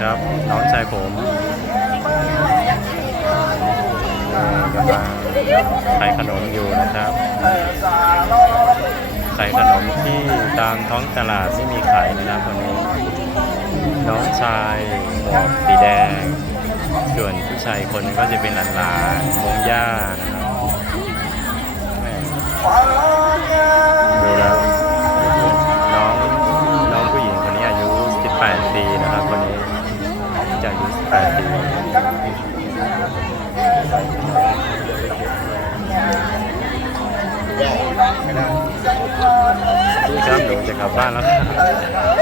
ครับ น้องชายผมกำลังขายขนมอยู่นะครับขายขนมที่ตามท้องตลาดไม่มีขายนะครับวันนี้ น้องชายหมวกสีแดง ส่วนผู้ชายคนก็จะเป็นหลานๆมงย่านะครับดูแล้วน้องน้องผู้หญิงคนนี้อายุ 18 ปีนะครับคนนี้ จะอายุ18ปีพี่ครับหนูจะกลับบ้านแล้วครับ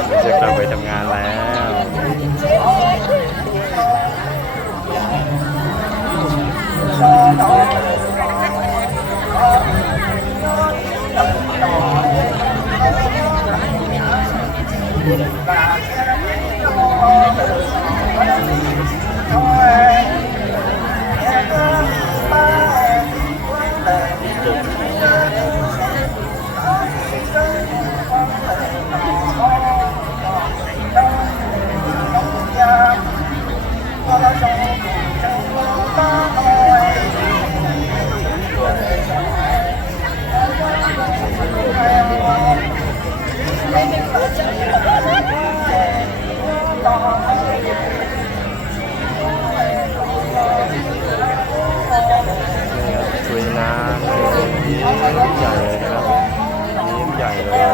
หนูจะกลับไปทำงานแล้ว นี่ ไ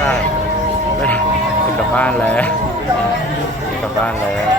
ด้ไม่ได้กลับบ้านแล้วกลับบ้านแล้ว